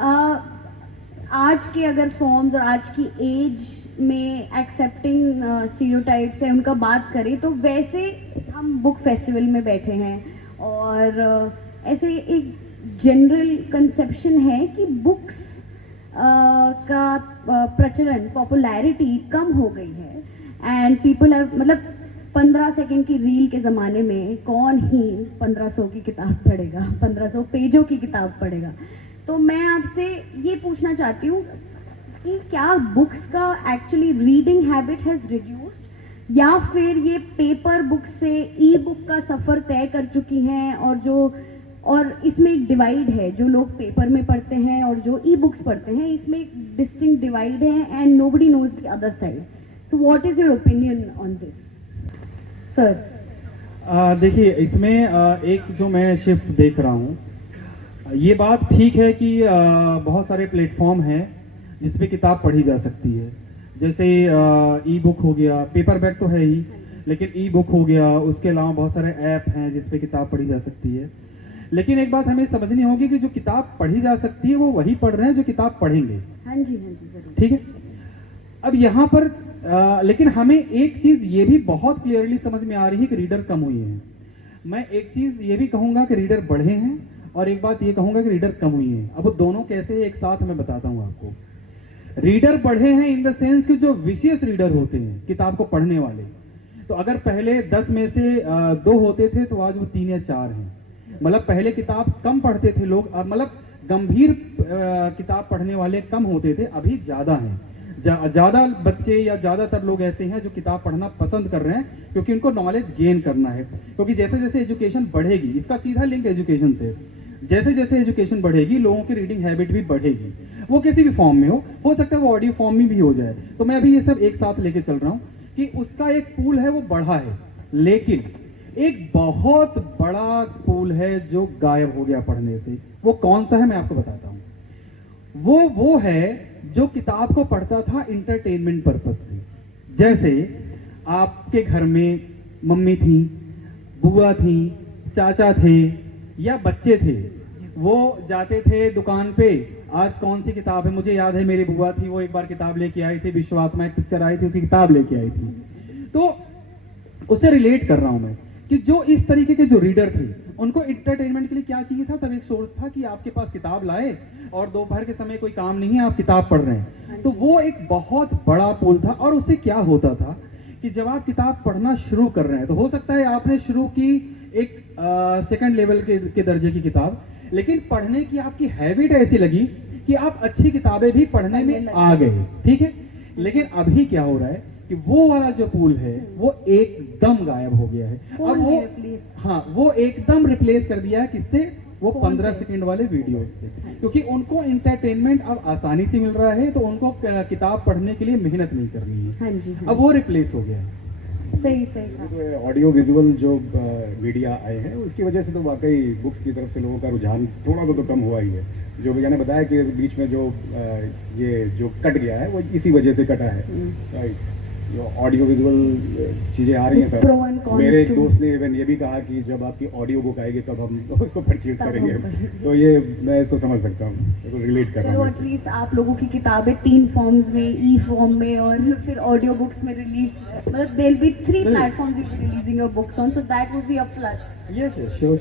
आज के अगर फॉर्म्स और आज की एज में एक्सेप्टिंग स्टीरियोटाइप्स है उनका बात करें तो वैसे हम बुक फेस्टिवल में बैठे हैं और ऐसे एक जनरल कंसेप्शन है कि बुक्स का प्रचलन पॉपुलैरिटी कम हो गई है एंड पीपल हैव मतलब 15 सेकंड की रील के ज़माने में कौन ही 1500 की किताब पढ़ेगा, 1500 पेजों की किताब पढ़ेगा। तो मैं आपसे ये पूछना चाहती हूँ कि क्या बुक्स का actually reading habit has reduced या फिर ये पेपर बुक से ई बुक का सफ़र तय कर चुकी हैं और इसमें एक डिवाइड है, जो लोग पेपर में पढ़ते हैं और जो ई बुक्स पढ़ते हैं, इसमें एक डिस्टिंक्ट डिवाइड है and nobody knows the other side. So what is your opinion on this sir? देखिए, इसमें एक जो मैं शिफ्ट देख रहा हूँ, ये बात ठीक है कि बहुत सारे प्लेटफॉर्म हैं जिस पे किताब पढ़ी जा सकती है। जैसे ई बुक हो गया, पेपर बैक तो है ही, लेकिन ई बुक हो गया, उसके अलावा बहुत सारे ऐप हैं जिस पे किताब पढ़ी जा सकती है। लेकिन एक बात हमें समझनी होगी कि जो किताब पढ़ी जा सकती है वो वही पढ़ रहे हैं जो किताब पढ़ेंगे। हाँ जी जरूर। ठीक है। अब यहाँ पर लेकिन हमें एक चीज़ ये भी बहुत क्लियरली समझ में आ रही है कि रीडर कम हुई है। मैं एक चीज़ ये भी कहूँगा कि रीडर बढ़े हैं और एक बात ये कहूँगा कि रीडर कम हुई है। अब वो दोनों कैसे है एक साथ मैं बताता हूँ आपको। रीडर बढ़े हैं इन द सेंस कि जो विशियस रीडर होते हैं, किताब को पढ़ने वाले, तो अगर पहले 10 में से 2 होते थे तो आज वो 3 या 4 हैं। मतलब पहले किताब कम पढ़ते थे लोग, मतलब गंभीर किताब पढ़ने वाले कम होते थे, अभी ज़्यादा हैं। ज़्यादा बच्चे या ज़्यादातर लोग ऐसे हैं जो किताब पढ़ना पसंद कर रहे हैं क्योंकि उनको नॉलेज गेन करना है। क्योंकि जैसे जैसे एजुकेशन बढ़ेगी, इसका सीधा लिंक एजुकेशन से, जैसे जैसे एजुकेशन बढ़ेगी लोगों की रीडिंग हैबिट भी बढ़ेगी। वो किसी भी फॉर्म में हो सकता है वो ऑडियो फॉर्म में भी हो जाए। तो मैं अभी ये सब एक साथ लेके चल रहा हूँ कि उसका एक पूल है वो बढ़ा है, लेकिन एक बहुत बड़ा पूल है जो गायब हो गया पढ़ने से। वो कौन सा है मैं आपको बताता हूँ। वो है जो किताब को पढ़ता था इंटरटेनमेंट पर्पस से। जैसे आपके घर में मम्मी थी, बुआ थी, चाचा थे या बच्चे थे, वो जाते थे दुकान पे, आज कौन सी किताब है। मुझे याद है मेरी बुआ थी, वो एक बार किताब लेके आई थी, विश्वात्मा एक पिक्चर आई थी, उसकी किताब लेके आई थी। तो उससे रिलेट कर रहा हूं मैं कि जो इस तरीके के जो रीडर थे उनको एंटरटेनमेंट के लिए क्या चाहिए था, तब एक सोर्स था कि आपके पास किताब लाए और दोपहर के समय कोई काम नहीं है, आप किताब पढ़ रहे हैं। तो वो एक बहुत बड़ा पुल था। और उससे क्या होता था कि जब आप किताब पढ़ना शुरू कर रहे हैं तो हो सकता है आपने शुरू की एक सेकंड लेवल के दर्जे की किताब, लेकिन पढ़ने की आपकी हैबिट ऐसी लगी कि आप अच्छी किताबें भी पढ़ने में आ गए। ठीक है। लेकिन अभी क्या हो रहा है कि वो वाला जो पूल है वो एकदम गायब हो गया है। अब वो एकदम रिप्लेस कर दिया है किससे? वो 15 सेकंड वाले वीडियोस से। क्योंकि उनको एंटरटेनमेंट अब आसानी से मिल रहा है तो उनको किताब पढ़ने के लिए मेहनत नहीं करनी है। हाँ जी। अब वो रिप्लेस हो गया है। सही तो ऑडियो विजुअल जो मीडिया आए हैं उसकी वजह से तो वाकई बुक्स की तरफ से लोगों का रुझान थोड़ा तो कम हुआ ही है। जो भैया ने बताया कि बीच में जो ये जो कट गया है वो इसी वजह से कटा है। राइट। जो ऑडियो विजुअल चीज़ें आ रही हैं सर, मेरे एक दोस्त ने इवन ये भी कहा कि जब आपकी ऑडियो बुक आएगी तब हम उसको परचेज करेंगे। तो ये मैं इसको समझ सकता हूँ, इसको रिलेट कर रहा हूँ। एटलीस्ट आप लोगों की किताबें 3 फॉर्म्स में, ई फॉर्म में और फिर ऑडियो बुक्स में रिलीज, मतलब there will be 3 platforms you will be releasing your books on, so that would be a plus. Yes sure.